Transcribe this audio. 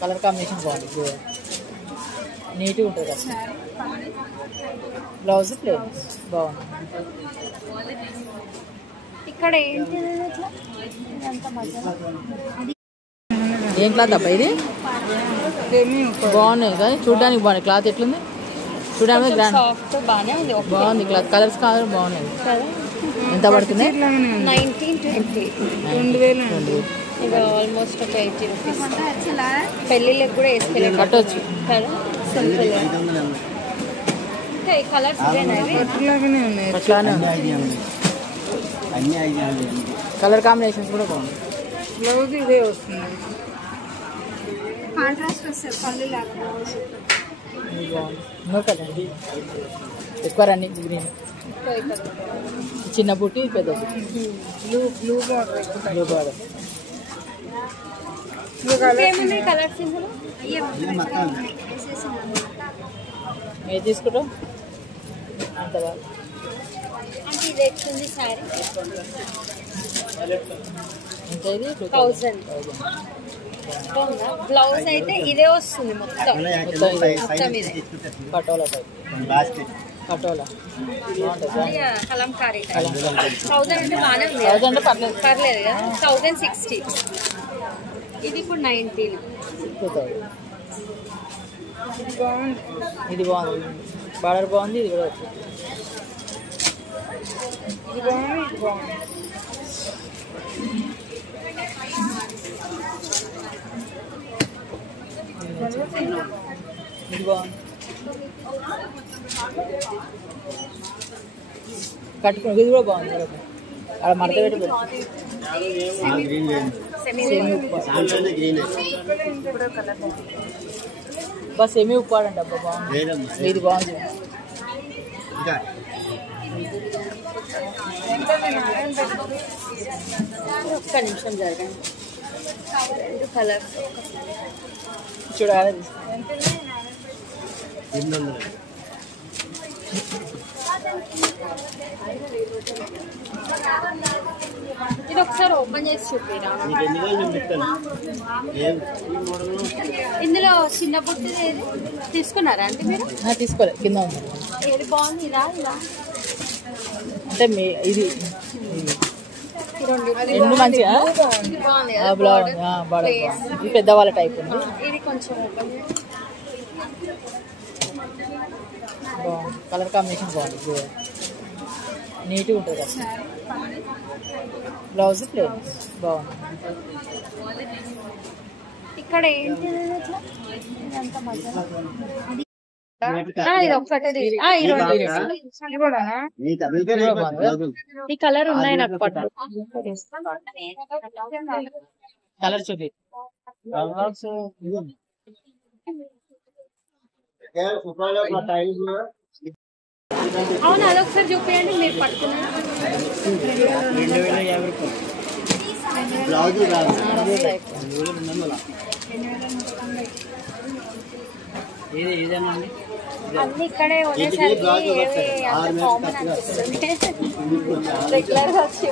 Colour combination బాగుంది, నీట్గా ఉంటుంది కదా. బ్లౌజ్ ప్లేన్ బాగుంది. ఇక్కడ ఏంటి ఏం క్లాత్ అబ్బా ఇది? బాగున్నాయి కానీ చూడడానికి బాగున్నాయి. క్లాత్ ఎట్లుంది చూడడానికి? బాగుంది క్లాత్, కలర్స్ కాదు బాగున్నాయి. ఎంత పడుతుంది? 1920 ఇది ఆల్మోస్ట్ ఒక 80 రూపీస్. పెళ్ళిళ్ళకి కూడా వేసుకెళ్ళి కట్టవచ్చు కదా. సింపుల్ కలర్స్ కలర్ కాంబినేషన్స్ కూడా బాగుంది. బ్లౌజ్ ఇదే వస్తుంది, కాంట్రాస్ట్ వస్తుంది పళ్ళు బాగుంది కదండి. ఎక్కువ రన్నింగ్ గ్రీన్, చిన్న బుట్టి పెద్ద blue border blue border. Colours ఏది తీసుకుంటాం అంత బాగా. అంటే ఇది ఎట్లుంది సారీ? ఎంత ఇది? 1000. బ్లౌజ్ అయితే ఇదే వస్తుంది మొత్తం ఇదే పటోలా టైప్, పటోలా కలంకారీ 1000 అంటే బాగానే ఉంది. 1000 అంటే పర్లేదు పర్లేదు కదా. 1060. ఇది ఇప్పుడు 19. 2000. ఇది బాగుంది, బార్డర్ బాగుంది. ఇది కూడా ఇది బాగుంది, ఇది బాగుంది. ఇది బాగుంది. కట్టుకుని ఇది కూడా బాగుంది. అక్కడ మడత పెట్టి బస్ సెమీ ఉప్పాడంట అబ్బా బాగుంది. ఇది బాగుంది. ఒక్క నిమిషం జరగండి. రెండు కలర్స్ చూడాలి. ఇది ఒకసారి ఓపెన్ చేసి చూపిరా. ఇందులో చిన్న బుట్టి తీసుకున్నారా అంటే మీరు? తీసుకోలేదు, కింద ఉంది. ఏది బాగుంది? ఇదా ఇలా అంటే ఇది రెండు మంచిగా బాగుంది. ఇది పెద్దవాళ్ళ టైప్ ఉంది. ఇది కొంచెం ఓపెన్ బాగుంది. కలర్ కాంబినేషన్ బాగుంది, నీట్గా ఉంటుంది కదా. బ్లౌజ్ ప్లేన్ బాగుంది. ఇక్కడ ఏంటి ఇది ఒక్కటే ఈ కలర్ ఉన్నాయి నాకు పట్టు. కలర్ చూపి. అవును అది ఒకసారి చూపించండి మీరు పట్టుకున్నారు. అన్ని ఇక్కడే ఉండేసరికి కామన్ అనిపిస్తుంది. రెగ్యులర్ గా వచ్చి